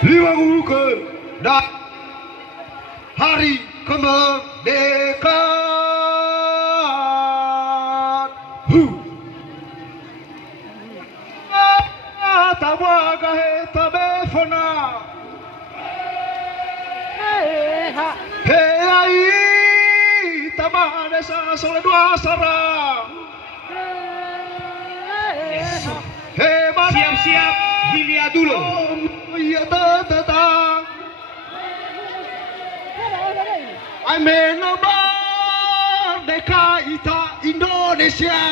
Liwangukeun dan hari kemerdekaan. Tawaga heta befona. Hei ai tabane sa sole dua sarang. Siap-siap Hilia dulu. Iya tetang. Ameno merdeka ita Indonesia.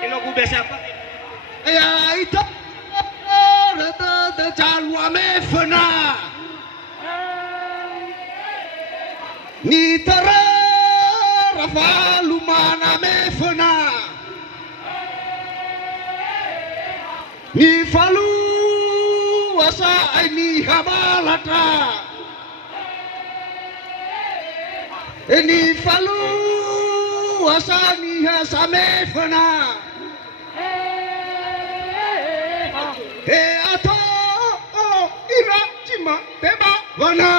Ini lagu biasa apa? Ya ita rata jalu amefena. Ni tara rafalu mana mefena. Ni falu asa ini habalata. Ini falu asa ni hasamefena. Ato ira cima teba wana.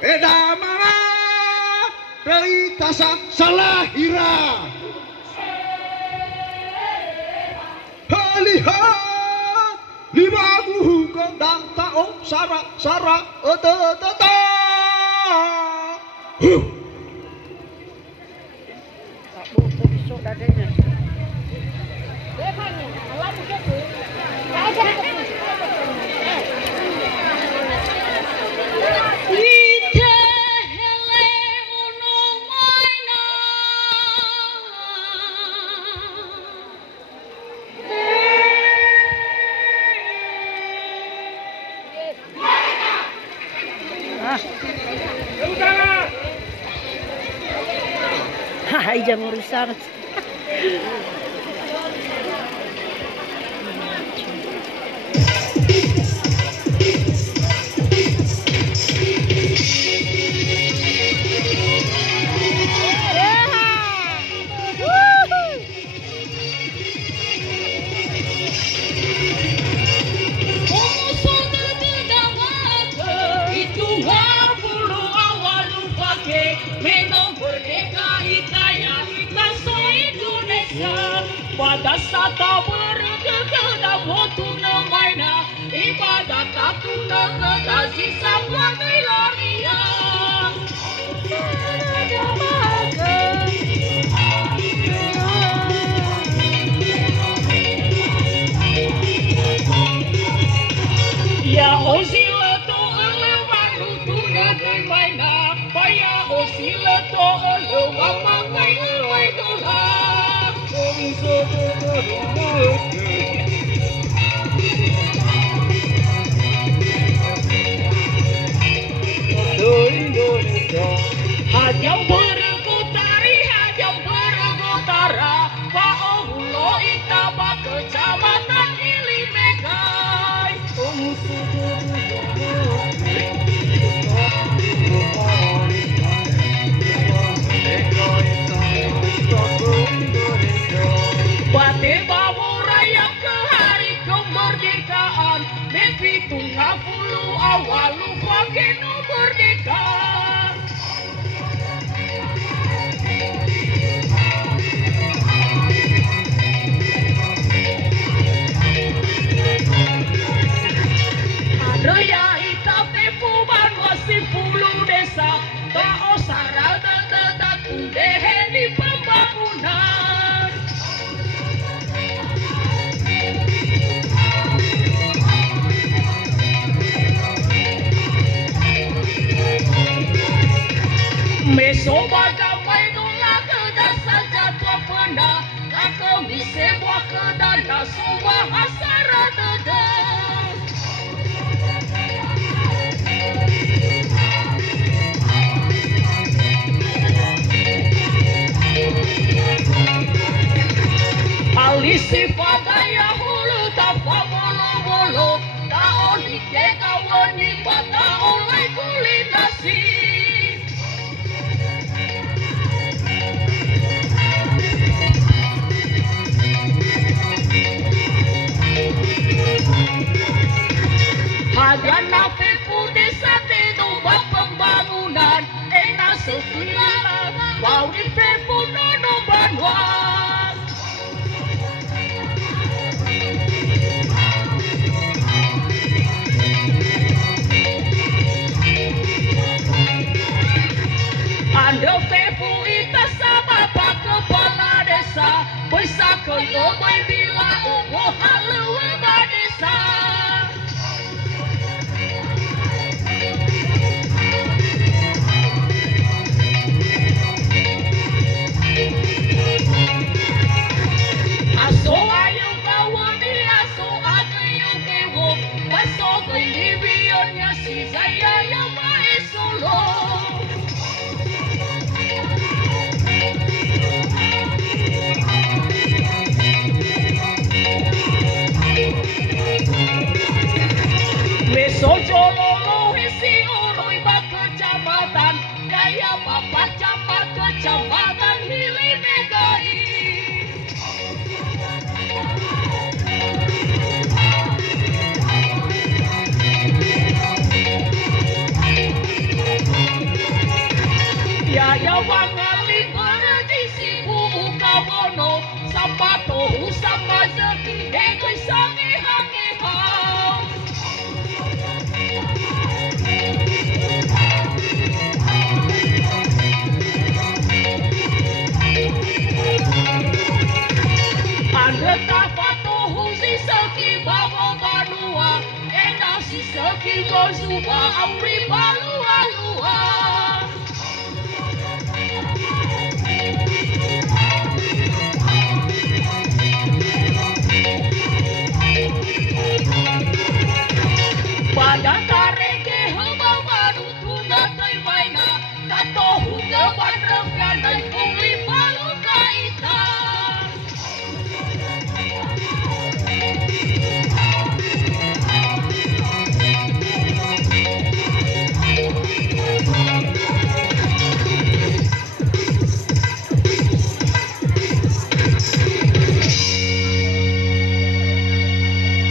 Edamara dari tasa salahira. Lihat lima buku kedang taong sara teta. Ay, ya urusan. Pada sata berkekeda botuna maina ibadat tatuna kedasi sama ilaria. Ya osila to elewan tuna maina paya osila to elewan makai elwai dola. Hajam berputari, hajam berputara, Pak Ohulo Itaba Kecamatan Ilimekai. Bate Bawuraya ke hari kemerdekaan, Bepi Tunggal Puluh awal lupa keno merdeka. Raya itape puban wasi puluh desa, Tao sarada dadaku deheni pembangunan. Mesoba damai dola kedasa jatuh pena, Kaka mise buah kedana subah hasara dada. Alisi padaya hulu tapa bolo-bolo, Tao dikeka wani bata oleh kulinasi. saki babo banua, ena si saki gozuba auri balu.